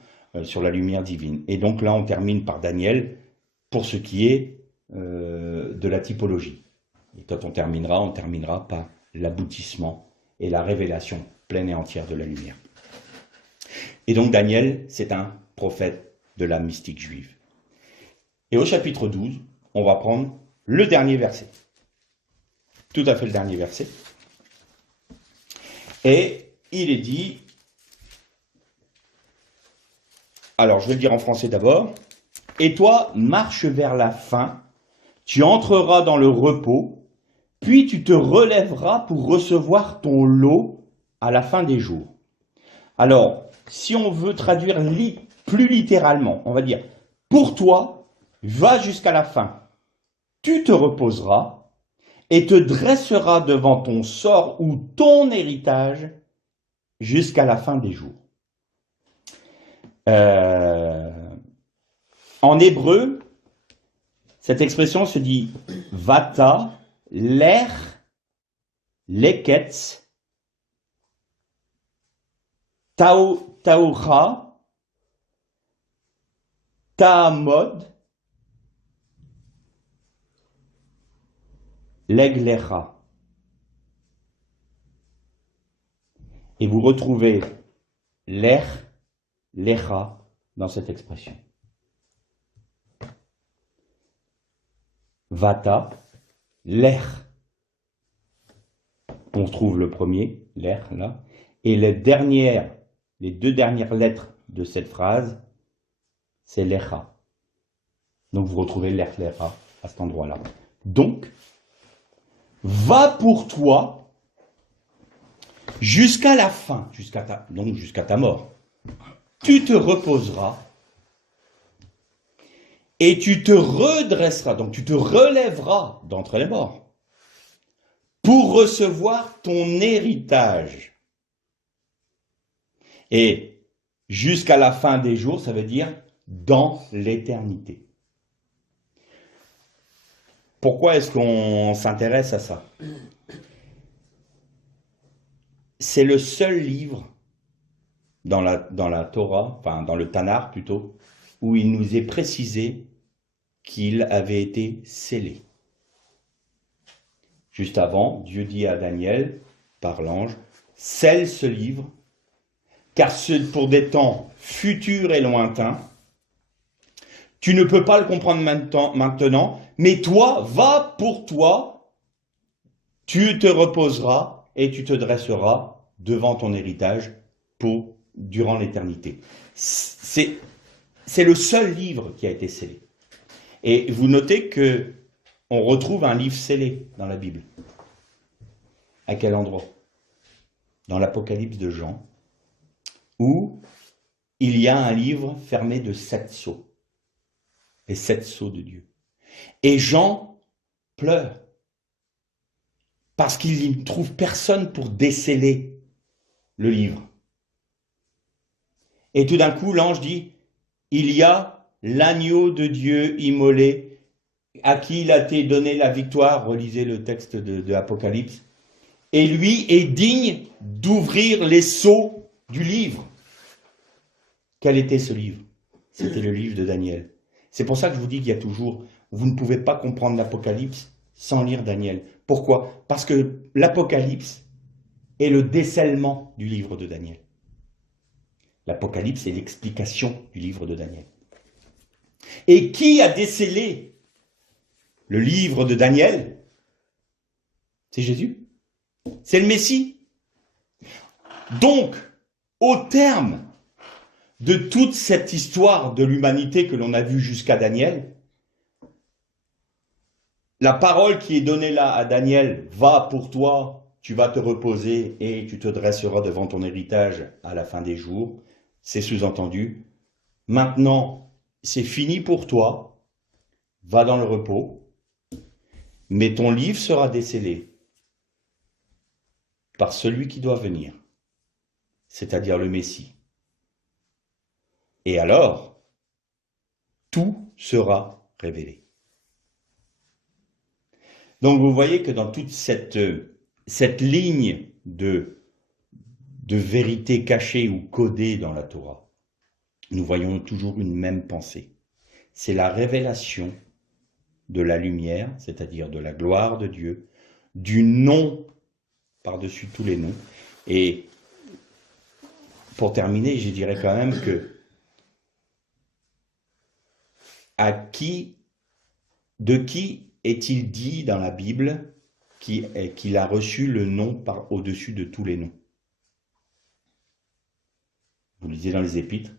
sur la lumière divine. Et donc là, on termine par Daniel pour ce qui est de la typologie. Et quand on terminera par l'aboutissement et la révélation pleine et entière de la lumière. Et donc Daniel, c'est un prophète de la mystique juive. Et au chapitre 12, on va prendre le dernier verset. Tout à fait le dernier verset. Et il est dit, alors je vais le dire en français d'abord, « Et toi, marche vers la fin, tu entreras dans le repos, puis tu te relèveras pour recevoir ton lot à la fin des jours. » Alors, si on veut traduire plus littéralement, on va dire, « Pour toi, va jusqu'à la fin, tu te reposeras et te dresseras devant ton sort ou ton héritage jusqu'à la fin des jours. » En hébreu, cette expression se dit « Vata, ler, leketz, taocha, taamod, leglecha ». Et vous retrouvez l'air, lecha dans cette expression. Vata, l'air. On retrouve le premier, l'air, là. Et les deux dernières lettres de cette phrase, c'est lecha. Donc vous retrouvez l'air, lecha à cet endroit-là. Donc, va pour toi jusqu'à la fin, jusqu'à ta mort. Tu te reposeras et tu te redresseras, donc tu te relèveras d'entre les morts pour recevoir ton héritage. Et jusqu'à la fin des jours, ça veut dire dans l'éternité. Pourquoi est-ce qu'on s'intéresse à ça? C'est le seul livre dans la Torah, enfin dans le Tanakh plutôt, où il nous est précisé qu'il avait été scellé. Juste avant, Dieu dit à Daniel, par l'ange, « Scelle ce livre, car c'est pour des temps futurs et lointains. Tu ne peux pas le comprendre maintenant, mais toi, va pour toi, tu te reposeras et tu te dresseras devant ton héritage durant l'éternité. » C'est le seul livre qui a été scellé. Et vous notez que on retrouve un livre scellé dans la Bible. À quel endroit? Dans l'Apocalypse de Jean, où il y a un livre fermé de 7 sceaux. Les 7 sceaux de Dieu. Et Jean pleure. Parce qu'il ne trouve personne pour déceler le livre. Et tout d'un coup, l'ange dit, il y a l'agneau de Dieu immolé, à qui il a été donné la victoire, relisez le texte de Apocalypse, et lui est digne d'ouvrir les sceaux du livre. Quel était ce livre? C'était le livre de Daniel. C'est pour ça que je vous dis qu'il y a toujours, vous ne pouvez pas comprendre l'Apocalypse sans lire Daniel. Pourquoi? Parce que l'Apocalypse est le décèlement du livre de Daniel. L'Apocalypse est l'explication du livre de Daniel. Et qui a décellé le livre de Daniel? C'est Jésus. C'est le Messie. Donc, au terme de toute cette histoire de l'humanité que l'on a vue jusqu'à Daniel, la parole qui est donnée là à Daniel, va pour toi, tu vas te reposer et tu te dresseras devant ton héritage à la fin des jours, c'est sous-entendu, Maintenant, c'est fini pour toi, va dans le repos, mais ton livre sera décellé par celui qui doit venir, c'est-à-dire le Messie. Et alors, tout sera révélé. Donc vous voyez que dans toute cette ligne de vérité cachée ou codée dans la Torah, nous voyons toujours une même pensée. C'est la révélation de la lumière, c'est-à-dire de la gloire de Dieu, du nom par-dessus tous les noms. Et pour terminer, je dirais quand même que de qui est-il dit dans la Bible qu'il a reçu le nom au-dessus de tous les noms? Vous lisez dans les Épîtres,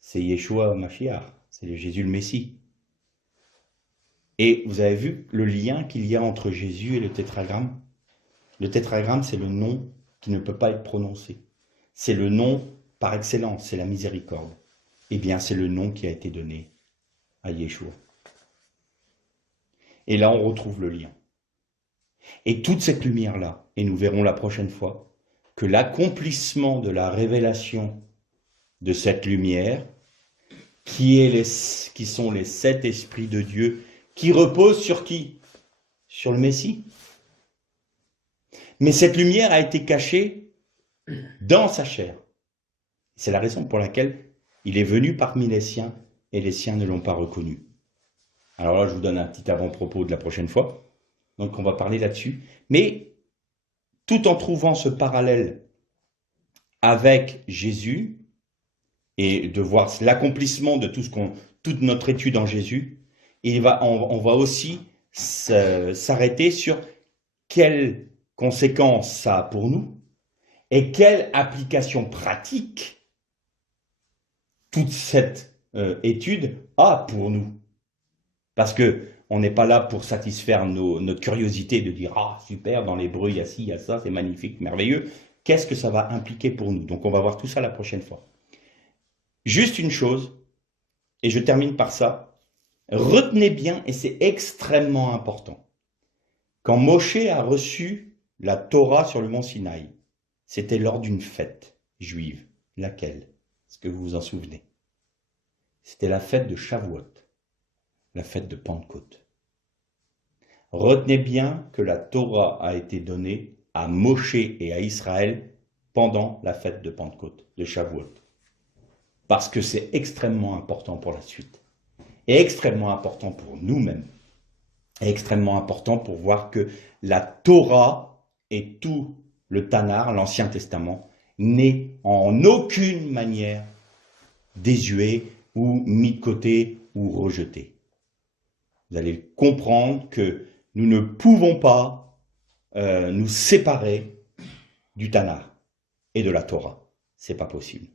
c'est Yeshua Mashiach, c'est Jésus le Messie. Et vous avez vu le lien qu'il y a entre Jésus et le tétragramme? Le tétragramme, c'est le nom qui ne peut pas être prononcé. C'est le nom par excellence, c'est la miséricorde. Eh bien, c'est le nom qui a été donné à Yeshua. Et là, on retrouve le lien. Et toute cette lumière-là, et nous verrons la prochaine fois, que l'accomplissement de la révélation de cette lumière, qui sont les 7 esprits de Dieu, qui reposent sur qui? Sur le Messie. Mais cette lumière a été cachée dans sa chair. C'est la raison pour laquelle il est venu parmi les siens, et les siens ne l'ont pas reconnu. Alors là, je vous donne un petit avant-propos de la prochaine fois. Donc on va parler là-dessus. Mais tout en trouvant ce parallèle avec Jésus, et de voir l'accomplissement de toute notre étude en Jésus, on va aussi s'arrêter sur quelles conséquences ça a pour nous et quelle application pratique toute cette étude a pour nous. Parce que on n'est pas là pour satisfaire notre curiosité de dire « Ah, super, dans l'hébreu, il y a ci, il y a ça, c'est magnifique, merveilleux ». Qu'est-ce que ça va impliquer pour nous? Donc on va voir tout ça la prochaine fois. Juste une chose, et je termine par ça, retenez bien, et c'est extrêmement important, quand Moshe a reçu la Torah sur le mont Sinaï, c'était lors d'une fête juive. Laquelle? Est-ce que vous vous en souvenez? C'était la fête de Shavuot, la fête de Pentecôte. Retenez bien que la Torah a été donnée à Moshe et à Israël pendant la fête de Pentecôte, de Shavuot. Parce que c'est extrêmement important pour la suite. Et extrêmement important pour nous-mêmes. Et extrêmement important pour voir que la Torah et tout le Tanakh, l'Ancien Testament, n'est en aucune manière désuet ou mis de côté ou rejeté. Vous allez comprendre que nous ne pouvons pas nous séparer du Tanakh et de la Torah. C'est pas possible.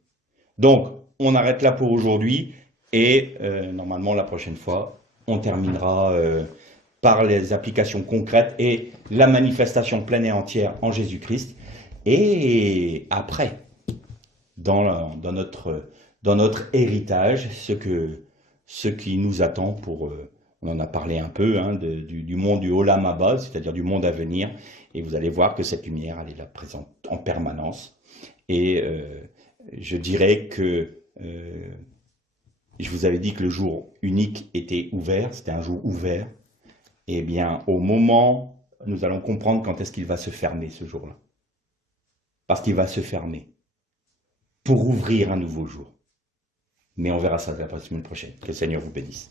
Donc, on arrête là pour aujourd'hui et normalement la prochaine fois, on terminera par les applications concrètes et la manifestation pleine et entière en Jésus-Christ. Et après, dans notre héritage, ce qui nous attend pour, on en a parlé un peu, hein, du monde du Olam Haba, c'est-à-dire du monde à venir. Et vous allez voir que cette lumière, elle est là présente en permanence. Et je dirais que je vous avais dit que le jour unique était ouvert, c'était un jour ouvert. Eh bien, au moment, nous allons comprendre quand est-ce qu'il va se fermer ce jour-là. Parce qu'il va se fermer pour ouvrir un nouveau jour. Mais on verra ça la semaine prochaine. Que le Seigneur vous bénisse.